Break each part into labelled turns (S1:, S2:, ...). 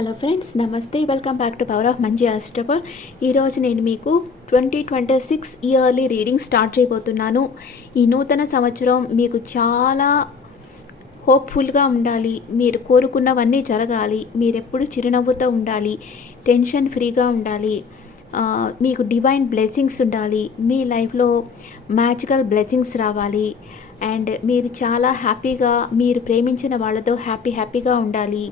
S1: Hello friends నమస్తే. Welcome back to power of మంచి అస్టబర్ ఈరోజు నేను మీకు twenty twenty six yearly reading start చేయబోతున్నాను. ఈ నూతన సంవత్సరం మీకు చాలా హోప్ఫుల్గా ఉండాలి. మీరు కోరుకున్నవన్నీ జరగాలి. మీరు ఎప్పుడు చిరునవ్వుతో ఉండాలి. టెన్షన్ ఫ్రీగా ఉండాలి. మీకు డివైన్ బ్లెస్సింగ్స్ ఉండాలి. మీ లైఫ్లో మ్యాజికల్ బ్లెస్సింగ్స్ రావాలి. అండ్ మీరు చాలా హ్యాపీగా మీరు ప్రేమించిన వాళ్ళతో హ్యాపీ హ్యాపీగా ఉండాలి.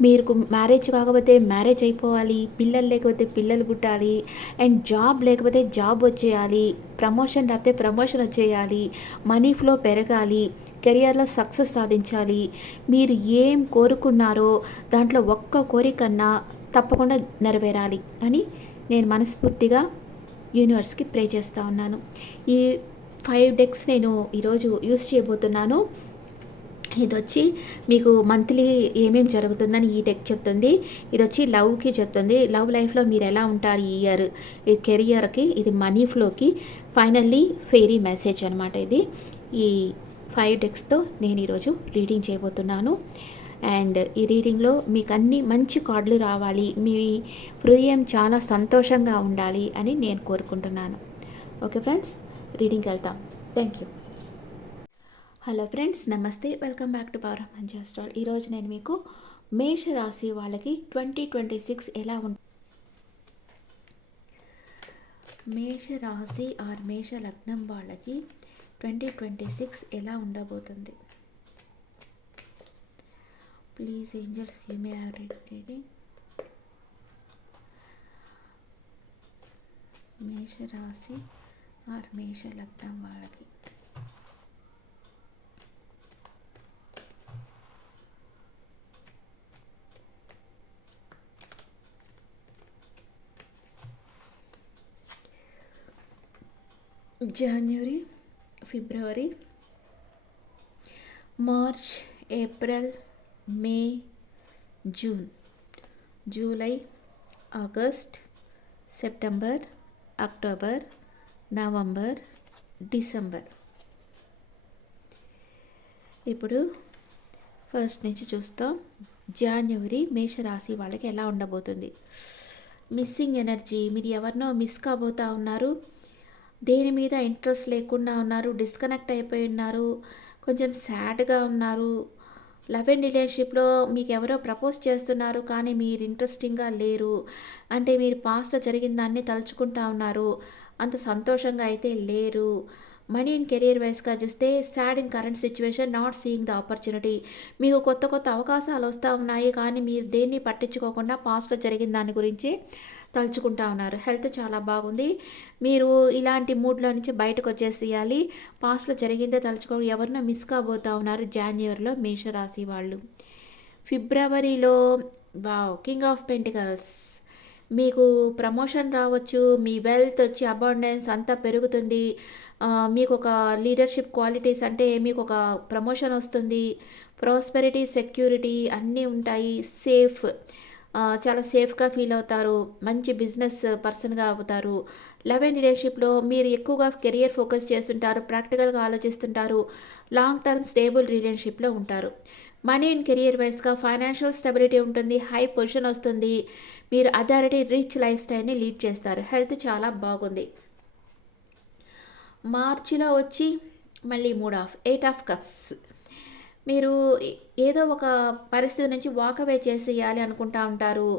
S1: మీకు మ్యారేజ్ కాకపోతే మ్యారేజ్ అయిపోవాలి పిల్లలు లేకపోతే పిల్లలు పుట్టాలి అండ్ జాబ్ లేకపోతే జాబ్ వచ్చేయాలి ప్రమోషన్ లేకపోతే ప్రమోషన్ వచ్చేయాలి మనీ ఫ్లో పెరగాలి కెరియర్లో సక్సెస్ సాధించాలి. మీరు ఏం కోరుకున్నారో దాంట్లో ఒక్క కోరికన్నా తప్పకుండా నెరవేరాలి అని నేను మనస్ఫూర్తిగా యూనివర్స్కి ప్రే చేస్తూ ఉన్నాను. ఈ ఫైవ్ డెక్స్ నేను ఈరోజు యూస్ చేయబోతున్నాను. ఇది వచ్చి మీకు మంత్లీ ఏమేమి జరుగుతుందని ఈ డెక్ చెప్తుంది. ఇది వచ్చి లవ్కి చెప్తుంది. లవ్ లైఫ్లో మీరు ఎలా ఉంటారు ఈ ఇయర్? ఇది కెరియర్కి ఇది మనీ ఫ్లోకి ఫైనల్లీ ఫెయిరీ మెసేజ్ అనమాట ఇది. ఈ ఫైవ్ డెక్స్తో నేను ఈరోజు రీడింగ్ చేయబోతున్నాను. అండ్ ఈ రీడింగ్లో మీకు అన్ని మంచి కార్డులు రావాలి. మీ హృదయం చాలా సంతోషంగా ఉండాలి అని నేను కోరుకుంటున్నాను. ఓకే ఫ్రెండ్స్ రీడింగ్కి వెళ్తాం. థ్యాంక్ యూ హలో ఫ్రెండ్స్ నమస్తే. వెల్కమ్ బ్యాక్ టు పవర్ మంచి స్టాల్ ఈరోజు నేను మీకు మేష రాశి వాళ్ళకి ట్వంటీ ట్వంటీ సిక్స్ ఎలా ఉం మేష రాశి ఆర్ మేష లగ్నం వాళ్ళకి ట్వంటీ ట్వంటీ సిక్స్ ఎలా ఉండబోతుంది? Please angels you may reading. మేష రాశి ఆర్ మేష లగ్నం వాళ్ళకి జనవరి ఫిబ్రవరి March April May June July August September October November December. ఇప్పుడు ఫస్ట్ నుంచి చూస్తాం. జాన్యువరి మేషరాశి వాళ్ళకి ఎలా ఉండబోతుంది? మిస్సింగ్ ఎనర్జీ మీరు ఎవరినో మిస్ కాబోతా ఉన్నారు. దేని మీద ఇంట్రెస్ట్ లేకుండా ఉన్నారు డిస్కనెక్ట్ అయిపోయి ఉన్నారు కొంచెం సాడ్గా ఉన్నారు. లవ్ అండ్ రిలేషన్షిప్లో మీకు ఎవరో ప్రపోజ్ చేస్తున్నారు కానీ మీరు ఇంట్రెస్టింగ్గా లేరు. అంటే మీరు పాస్ట్లో జరిగిన దాన్ని తలుచుకుంటా ఉన్నారు. అంత సంతోషంగా అయితే లేరు. మనీ అండ్ కెరియర్ వైస్గా చూస్తే sad in current situation not seeing the opportunity. మీకు కొత్త కొత్త అవకాశాలు వస్తూ ఉన్నాయి కానీ మీరు దేన్ని పట్టించుకోకుండా పాస్ట్లో జరిగిన దాని గురించి తలుచుకుంటా ఉన్నారు. హెల్త్ చాలా బాగుంది. మీరు ఇలాంటి మూడ్లో నుంచి బయటకు వచ్చేసేయాలి. పాస్ట్లో జరిగిందే తలుచుకో ఎవరినో మిస్ కాబోతూ ఉన్నారు జాన్యువరిలో మేషరాశి వాళ్ళు. ఫిబ్రవరిలో వావ్ కింగ్ ఆఫ్ పెంటికల్స్. మీకు ప్రమోషన్ రావచ్చు మీ వెల్త్ వచ్చి అబాండెన్స్ అంతా పెరుగుతుంది. మీకు ఒక లీడర్షిప్ క్వాలిటీస్ అంటే మీకు ఒక ప్రమోషన్ వస్తుంది. ప్రాస్పెరిటీ సెక్యూరిటీ అన్నీ ఉంటాయి. సేఫ్ చాలా సేఫ్గా ఫీల్ అవుతారు. మంచి బిజినెస్ పర్సన్గా అవుతారు. లవ్ అండ్ లీడర్షిప్లో మీరు ఎక్కువగా కెరియర్ ఫోకస్ చేస్తుంటారు ప్రాక్టికల్గా ఆలోచిస్తుంటారు. లాంగ్ టర్మ్ స్టేబుల్ రిలేషన్షిప్లో ఉంటారు. మనీ అండ్ కెరియర్ వైస్గా ఫైనాన్షియల్ స్టెబిలిటీ ఉంటుంది హై పొజిషన్ వస్తుంది. మీరు అథారిటీ రిచ్ లైఫ్ స్టైల్ని లీడ్ చేస్తారు. హెల్త్ చాలా బాగుంది. మార్చిలో వచ్చి మళ్ళీ mood off eight of cups. మీరు ఏదో ఒక పరిస్థితి నుంచి వాకవే చేసేయాలి అనుకుంటా ఉంటారు.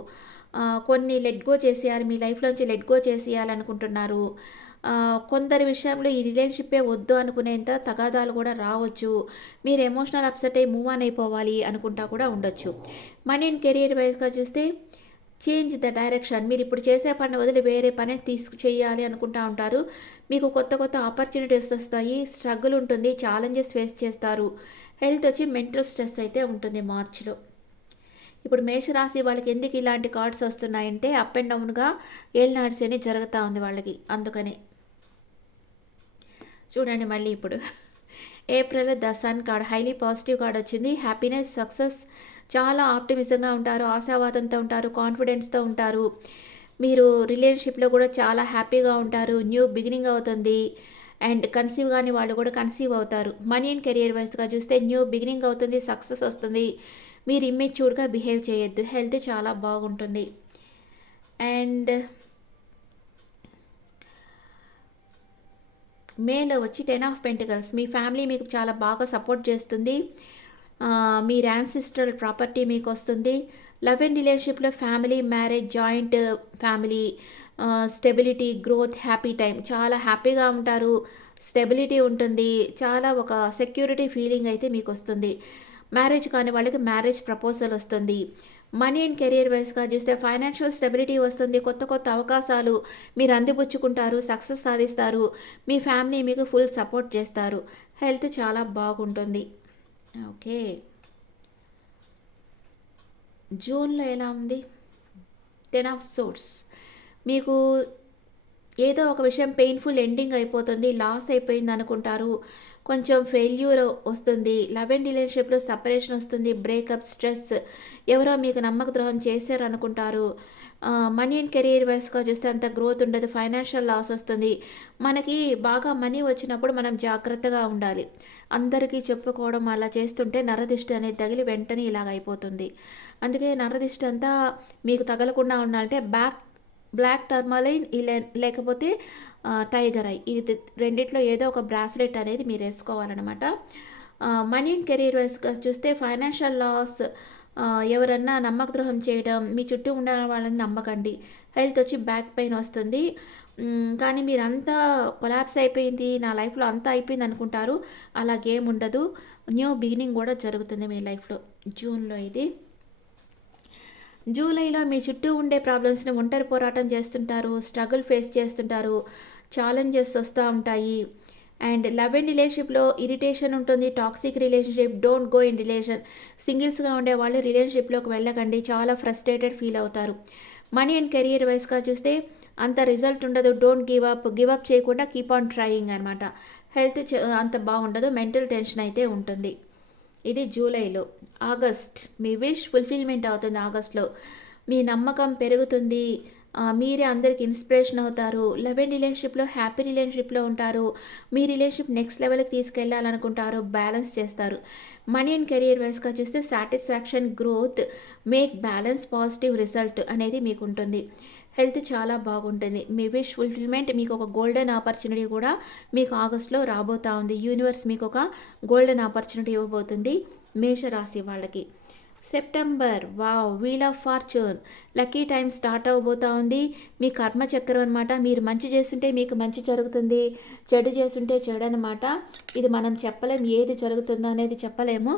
S1: కొన్ని లెట్ గో చేసేయాలి మీ లైఫ్లోంచి లెట్ గో చేసేయాలి అనుకుంటున్నారు. కొందరి విషయంలో ఈ రిలేషన్షిప్పే వద్దు అనుకునేంత తగాదాలు కూడా రావచ్చు. మీరు ఎమోషనల్ అప్సెట్ అయ్యి మూవ్ ఆన్ అయిపోవాలి అనుకుంటా కూడా ఉండొచ్చు. మనీ అండ్ కెరియర్ వైజ్గా చూస్తే చేంజ్ ద డైరెక్షన్ మీరు ఇప్పుడు చేసే పని వదిలి వేరే పని తీసుకు చేయాలి అనుకుంటా ఉంటారు. మీకు కొత్త కొత్త ఆపర్చునిటీస్ వస్తాయి స్ట్రగుల్ ఉంటుంది ఛాలెంజెస్ ఫేస్ చేస్తారు. హెల్త్ వచ్చి మెంటల్ స్ట్రెస్ అయితే ఉంటుంది మార్చిలో. ఇప్పుడు మేషరాశి వాళ్ళకి ఎందుకు ఇలాంటి కార్డ్స్ వస్తున్నాయంటే అప్ అండ్ డౌన్గా ఏళ్ళనాడు శని జరుగుతూ ఉంది వాళ్ళకి అందుకనే. చూడండి మళ్ళీ ఇప్పుడు. April the sun card highly positive card వచ్చింది. హ్యాపీనెస్ సక్సెస్ చాలా ఆప్టిమిజంగా ఉంటారు ఆశావాదంతో ఉంటారు కాన్ఫిడెన్స్తో ఉంటారు. మీరు రిలేషన్షిప్లో కూడా చాలా హ్యాపీగా ఉంటారు న్యూ బిగినింగ్ అవుతుంది అండ్ కన్సీవ్ కాని వాళ్ళు కూడా కన్సీవ్ అవుతారు. మనీ అండ్ కెరియర్ వైస్గా చూస్తే న్యూ బిగినింగ్ అవుతుంది సక్సెస్ వస్తుంది. మీరు ఇమ్మెచ్యూర్గా బిహేవ్ చేయొద్దు హెల్త్ చాలా బాగుంటుంది. అండ్ మేలో వచ్చి టెన్ ఆఫ్ పెంటికల్స్. మీ ఫ్యామిలీ మీకు చాలా బాగా సపోర్ట్ చేస్తుంది. మీ మీరు యాన్సిస్ట్రల్ ప్రాపర్టీ మీకు వస్తుంది. లవ్ అండ్ రిలేషన్షిప్లో family marriage joint family stability growth happy time చాలా హ్యాపీగా ఉంటారు. స్టెబిలిటీ ఉంటుంది. చాలా ఒక సెక్యూరిటీ ఫీలింగ్ అయితే మీకు వస్తుంది. మ్యారేజ్ కాని వాళ్ళకి మ్యారేజ్ ప్రపోజల్ వస్తుంది. మనీ అండ్ కెరియర్ వైస్గా చూస్తే ఫైనాన్షియల్ స్టెబిలిటీ వస్తుంది. కొత్త కొత్త అవకాశాలు మీరు అందిపుచ్చుకుంటారు సక్సెస్ సాధిస్తారు. మీ ఫ్యామిలీ మీకు ఫుల్ సపోర్ట్ చేస్తారు. హెల్త్ చాలా బాగుంటుంది. ఓకే. జూన్లో ఎలా ఉంది? టెన్ ఆఫ్ సోర్స్ మీకు ఏదో ఒక విషయం పెయిన్ఫుల్ ఎండింగ్ అయిపోతుంది లాస్ అయిపోయింది అనుకుంటారు. కొంచెం ఫెయిల్యూర్ వస్తుంది లవ్ అండ్ రిలేషన్షిప్లో సపరేషన్ వస్తుంది బ్రేకప్ స్ట్రెస్ ఎవరో మీకు నమ్మక ద్రోహం చేశారు అనుకుంటారు మనీ అండ్ కెరీర్ వైస్గా చూస్తే అంత గ్రోత్ ఉండదు ఫైనాన్షియల్ లాస్ వస్తుంది. మనకి బాగా మనీ వచ్చినప్పుడు మనం జాగ్రత్తగా ఉండాలి. అందరికీ చెప్పుకోవడం అలా చేస్తుంటే నరదిష్టి అనేది తగిలి వెంటనే ఇలాగ అయిపోతుంది. అందుకే నరదిష్టి అంతా మీకు తగలకుండా ఉండాలంటే బ్యాక్ బ్లాక్ టర్మలైన్ ఇలా లేకపోతే టైగర్ ఐ ఇది రెండిట్లో ఏదో ఒక బ్రాస్లెట్ అనేది మీరు వేసుకోవాలన్నమాట. మనీ అండ్ కెరీర్ వైస్గా చూస్తే ఫైనాన్షియల్ లాస్ ఎవరన్నా నమ్మకద్రోహం చేయడం మీ చుట్టూ ఉన్న వాళ్ళని నమ్మకండి. హెల్త్ వచ్చి బ్యాక్ పెయిన్ వస్తుంది. కానీ మీరు అంతా కొలాప్స్ అయిపోయింది నా లైఫ్లో అంతా అయిపోయింది అనుకుంటారు. అలాగేం ఉండదు న్యూ బిగినింగ్ కూడా జరుగుతుంది మీ లైఫ్లో. జూన్లో ఇది. జూలైలో మీ చుట్టూ ఉండే ప్రాబ్లమ్స్ని ఒంటరి పోరాటం చేస్తుంటారు స్ట్రగుల్ ఫేస్ చేస్తుంటారు. ఛాలెంజెస్ వస్తూ ఉంటాయి. అండ్ లవ్ అండ్ రిలేషన్షిప్లో ఇరిటేషన్ ఉంటుంది toxic relationship don't go in relation. సింగిల్స్గా ఉండే వాళ్ళు రిలేషన్షిప్లోకి వెళ్ళకండి చాలా ఫ్రస్ట్రేటెడ్ ఫీల్ అవుతారు. మనీ అండ్ కెరియర్ వైస్గా చూస్తే అంత రిజల్ట్ ఉండదు don't give up. Give up చేయకుండా కీప్ ఆన్ ట్రయింగ్ అనమాట హెల్త్ అంత బాగుండదు మెంటల్ టెన్షన్ అయితే ఉంటుంది. ఇది జూలైలో. ఆగస్ట్. మీ విష్ ఫుల్ఫిల్మెంట్ అవుతుంది ఆగస్ట్లో. మీ నమ్మకం పెరుగుతుంది. మీరే అందరికి ఇన్స్పిరేషన్ అవుతారు. లవ్ అండ్ రిలేషన్షిప్లో హ్యాపీ రిలేషన్షిప్లో ఉంటారు. మీ రిలేషన్షిప్ నెక్స్ట్ లెవెల్కి తీసుకెళ్ళాలనుకుంటారు బ్యాలెన్స్ చేస్తారు. మనీ అండ్ కెరియర్ వైస్గా చూస్తే satisfaction growth make balance positive result అనేది మీకు ఉంటుంది హెల్త్ చాలా బాగుంటుంది. మీ విష్ ఫుల్ఫిల్మెంట్ మీకు ఒక గోల్డెన్ ఆపర్చునిటీ కూడా మీకు ఆగస్ట్లో రాబోతా ఉంది. యూనివర్స్ మీకు ఒక గోల్డెన్ ఆపర్చునిటీ ఇవ్వబోతుంది మేషరాశి వాళ్ళకి. September. Wow wheel of fortune lucky time start అవబోతా ఉంది మీ కర్మ చక్రం అనమాట మీరు మంచి చేస్తుంటే మీకు మంచి జరుగుతుంది. చెడు చేస్తుంటే చెడు అనమాట ఇది మనం చెప్పలేం ఏది జరుగుతుందో అనేది చెప్పలేము.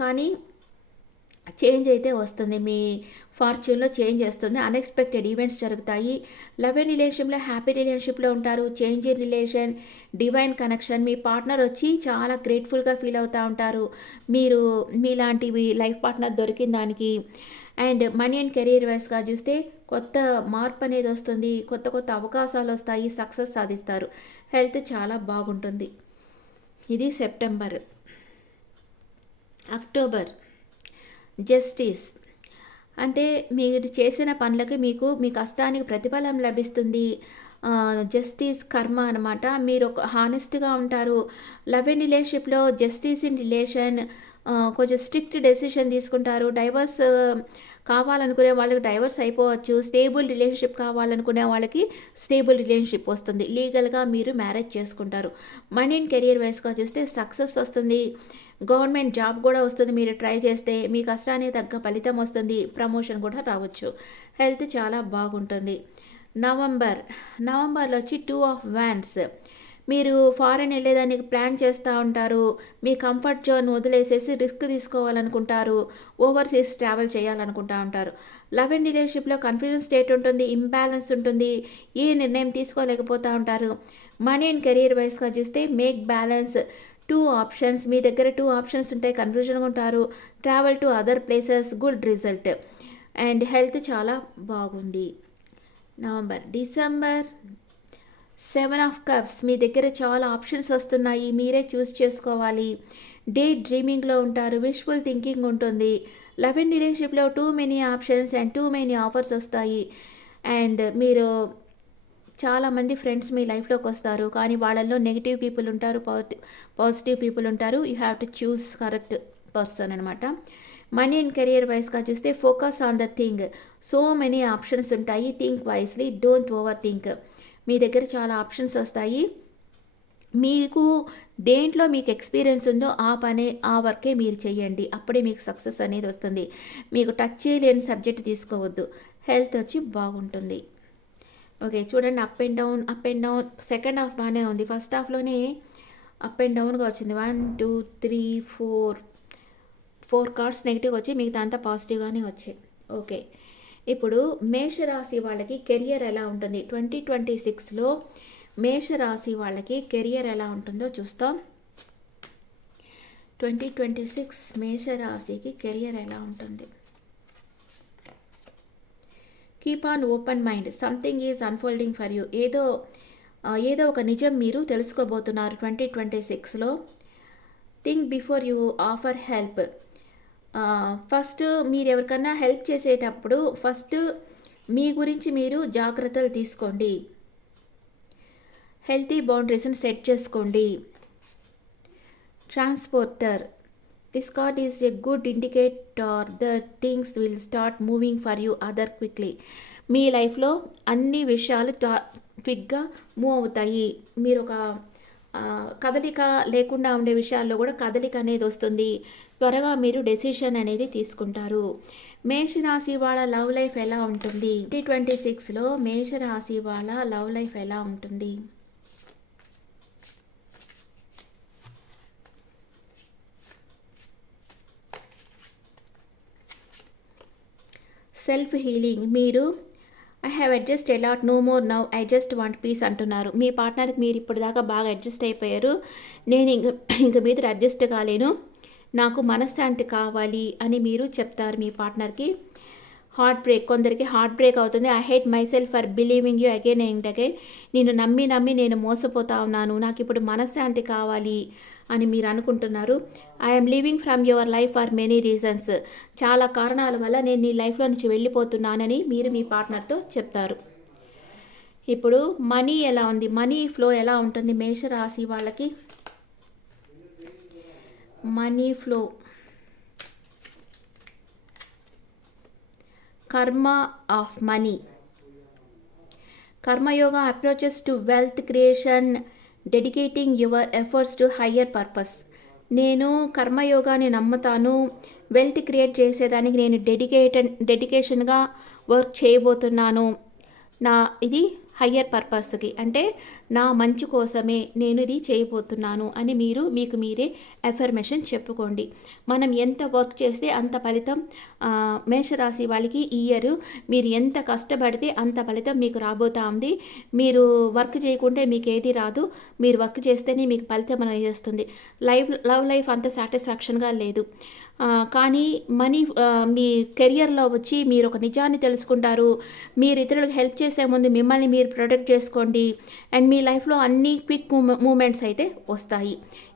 S1: కానీ చేంజ్ అయితే వస్తుంది. మీ ఫార్చ్యూన్లో చేంజ్ వస్తుంది. అన్ఎక్స్పెక్టెడ్ ఈవెంట్స్ జరుగుతాయి. లవ్ అండ్ రిలేషన్షిప్లో హ్యాపీ రిలేషన్షిప్లో ఉంటారు. Change in relation divine connection. Me partner వచ్చి చాలా గ్రేట్ఫుల్గా ఫీల్ అవుతూ ఉంటారు. మీరు మీలాంటివి లైఫ్ పార్ట్నర్ దొరికిన దానికి. అండ్ మనీ అండ్ కెరీర్ వైస్గా చూస్తే కొత్త మార్పు అనేది వస్తుంది. కొత్త కొత్త అవకాశాలు వస్తాయి. సక్సెస్ సాధిస్తారు. హెల్త్ చాలా బాగుంటుంది. ఇది సెప్టెంబర్. అక్టోబర్. జస్టిస్ అంటే మీరు చేసిన పనులకి మీకు మీ కష్టానికి ప్రతిఫలం లభిస్తుంది. జస్టిస్ కర్మ అనమాట మీరు ఒక హానెస్ట్గా ఉంటారు. లవ్ అండ్ రిలేషన్షిప్లో జస్టిస్ ఇన్ రిలేషన్ కొంచెం స్ట్రిక్ట్ డెసిషన్ తీసుకుంటారు. డైవర్స్ కావాలనుకునే వాళ్ళకి డైవర్స్ అయిపోవచ్చు స్టేబుల్ రిలేషన్షిప్ కావాలనుకునే వాళ్ళకి స్టేబుల్ రిలేషన్షిప్ వస్తుంది. లీగల్గా మీరు మ్యారేజ్ చేసుకుంటారు. మనీ అండ్ కెరియర్ వైస్గా చూస్తే సక్సెస్ వస్తుంది. గవర్నమెంట్ జాబ్ కూడా వస్తుంది మీరు ట్రై చేస్తే. మీ కష్టానికి తగ్గ ఫలితం వస్తుంది. ప్రమోషన్ కూడా రావచ్చు. హెల్త్ చాలా బాగుంటుంది. నవంబర్ నవంబర్లో వచ్చి టూ ఆఫ్ వ్యాన్స్ మీరు ఫారెన్ వెళ్ళేదానికి ప్లాన్ చేస్తూ ఉంటారు. మీ కంఫర్ట్ జోన్ వదిలేసేసి రిస్క్ తీసుకోవాలనుకుంటారు. ఓవర్సీస్ ట్రావెల్ చేయాలనుకుంటా ఉంటారు. లవ్ అండ్ రిలేషన్షిప్లో కన్ఫ్యూజన్ స్టేట్ ఉంటుంది ఇంబ్యాలెన్స్ ఉంటుంది. ఏ నిర్ణయం తీసుకోలేకపోతూ ఉంటారు. మనీ అండ్ కెరీర్ వైస్గా చూస్తే మేక్ బ్యాలెన్స్ టూ ఆప్షన్స్ మీ దగ్గర టూ ఆప్షన్స్ ఉంటాయి కన్ఫ్యూజన్గా ఉంటారు. Travel to other places good result and health చాలా బాగుంది. November December seven of cups. మీ దగ్గర చాలా ఆప్షన్స్ వస్తున్నాయి. మీరే చూస్ చేసుకోవాలి. డే డ్రీమింగ్లో ఉంటారు. విష్ఫుల్ థింకింగ్ ఉంటుంది. లవ్ అండ్ రిలేషన్షిప్లో too many options and too many offers వస్తాయి. అండ్ మీరు చాలామంది ఫ్రెండ్స్ మీ లైఫ్లోకి వస్తారు. కానీ వాళ్ళల్లో నెగిటివ్ పీపుల్ ఉంటారు పాజిటివ్ పీపుల్ ఉంటారు. You have to choose correct person అనమాట మనీ అండ్ కెరియర్ వైస్గా చూస్తే focus on the thing. So many options ఉంటాయి. Think wisely don't overthink. మీ దగ్గర చాలా ఆప్షన్స్ వస్తాయి. మీకు దేంట్లో మీకు ఎక్స్పీరియన్స్ ఉందో ఆ పనే ఆ వర్కే మీరు చేయండి. అప్పుడే మీకు సక్సెస్ అనేది వస్తుంది. మీకు టచ్ చేయలేని సబ్జెక్ట్ తీసుకోవద్దు. హెల్త్ వచ్చి బాగుంటుంది. ఓకే చూడండి up and down up and down. Second half బాగానే ఉంది. ఫస్ట్ హాఫ్లోనే అప్ అండ్ డౌన్గా వచ్చింది. One two three four. Four cards negative వచ్చి మిగతా అంతా పాజిటివ్గానే వచ్చాయి. ఓకే. ఇప్పుడు మేషరాశి వాళ్ళకి కెరియర్ ఎలా ఉంటుంది? ట్వంటీ ట్వంటీ సిక్స్లో మేషరాశి వాళ్ళకి కెరియర్ ఎలా ఉంటుందో చూస్తాం. ట్వంటీ ట్వంటీ సిక్స్ మేషరాశికి కెరియర్ ఎలా ఉంటుంది? Keep on open mind. Something is unfolding for you. ఏదో ఏదో ఒక నిజం మీరు తెలుసుకోబోతున్నారు ట్వంటీ ట్వంటీ సిక్స్లో think before you offer help. First మీరు ఎవరికన్నా హెల్ప్ చేసేటప్పుడు ఫస్ట్ మీ గురించి మీరు జాగ్రత్తలు తీసుకోండి. హెల్తీ బౌండరీస్ని సెట్ చేసుకోండి. Transporter this card is a good indicator the things will start moving for you other quickly మీ లైఫ్లో అన్ని విషయాలు క్విక్గా మూవ్ అవుతాయి. మీరు ఒక కదలిక లేకుండా ఉండే విషయాల్లో కూడా కదలిక అనేది వస్తుంది. త్వరగా మీరు డెసిషన్ అనేది తీసుకుంటారు. మేషరాశి వాళ్ళ లవ్ లైఫ్ ఎలా ఉంటుంది? ట్వంటీ ట్వంటీ సిక్స్లో మేషరాశి వాళ్ళ లవ్ లైఫ్ ఎలా ఉంటుంది? Self healing. మీరు I have adjust a lot no more now I just want peace అంటున్నారు. మీ పార్ట్నర్కి మీరు ఇప్పటిదాకా బాగా అడ్జస్ట్ అయిపోయారు. నేను ఇంక ఇంక మీద అడ్జస్ట్ కాలేను. నాకు మనశ్శాంతి కావాలి అని మీరు చెప్తారు మీ పార్ట్నర్కి. హార్ట్ బ్రేక్ కొందరికి హార్ట్ బ్రేక్ అవుతుంది. I hate myself for believing you again and again నేను నమ్మి నమ్మి నేను మోసపోతా ఉన్నాను. నాకు ఇప్పుడు మనశ్శాంతి కావాలి అని మీరు అనుకుంటున్నారు. I'm leaving from your life for many reasons చాలా కారణాల వల్ల నేను నీ లైఫ్లో నుంచి వెళ్ళిపోతున్నానని మీరు మీ పార్ట్నర్తో చెప్తారు. ఇప్పుడు మనీ ఎలా ఉంది? మనీ ఫ్లో ఎలా ఉంటుంది? మేషరాశి వాళ్ళకి money flow. Karma of money. Karmayoga approaches to wealth creation dedicating your efforts to higher purpose నేను కర్మయోగాని నమ్ముతాను. వెల్త్ క్రియేట్ చేసేదానికి నేను డెడికేటెడ్ డెడికేషన్గా వర్క్ చేయబోతున్నాను. నా ఇది హయ్యర్ పర్పస్కి. అంటే నా మంచి కోసమే నేను ఇది చేయబోతున్నాను అని మీరు మీకు మీరే ఎఫర్మేషన్ చెప్పుకోండి. మనం ఎంత వర్క్ చేస్తే అంత ఫలితం మేషరాశి వాళ్ళకి ఇయర్ మీరు ఎంత కష్టపడితే అంత ఫలితం మీకు రాబోతా ఉంది. మీరు వర్క్ చేయకుంటే మీకు ఏది రాదు. మీరు వర్క్ చేస్తేనే మీకు ఫలితం అనేది వస్తుంది. లైఫ్ లవ్ లైఫ్ అంత సాటిస్ఫాక్షన్గా లేదు. కానీ మనీ మీ కెరియర్లో వచ్చి మీరు ఒక నిజాన్ని తెలుసుకుంటారు. మీరు ఇతరులకు హెల్ప్ చేసే ముందు మిమ్మల్ని మీరు ప్రొటెక్ట్ చేసుకోండి. అండ్ మీ లైఫ్లో అన్ని క్విక్ మూమెంట్స్ అయితే వస్తాయి.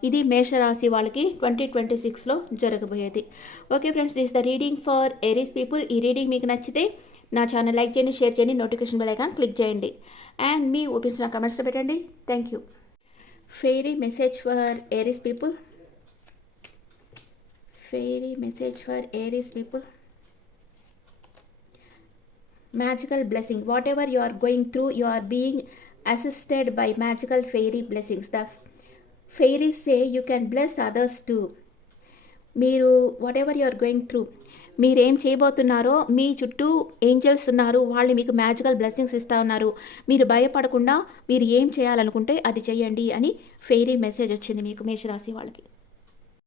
S1: ఇది మేషరాశి వాళ్ళకి ట్వంటీ ట్వంటీ సిక్స్లో జరగబోయేది. Okay friends this the reading for Aries people. ఈ రీడింగ్ మీకు నచ్చితే నా ఛానల్ లైక్ చేయండి షేర్ చేయండి నోటిఫికేషన్ బెల్ ఐకాన్ క్లిక్ చేయండి. అండ్ మీ ఒపీనియన్స్ నా కమెంట్స్లో పెట్టండి. Thank you fairy message for Aries people. Fairy message for Aries people magical blessing whatever you are going through you are being assisted by magical fairy blessings the fairies say you can bless others to మీరు whatever you are going through మీరు ఏం చేయబోతున్నారో మీ చుట్టూ angels ఉన్నారు వాళ్ళు మీకు magical blessings ఇస్తూ ఉన్నారు మీరు భయపడకుండా మీరు ఏం చేయాలనుకుంటే అది చేయండి అని ఫెయిరీ మెసేజ్ వచ్చింది మీకు మేషరాశి వాళ్ళకి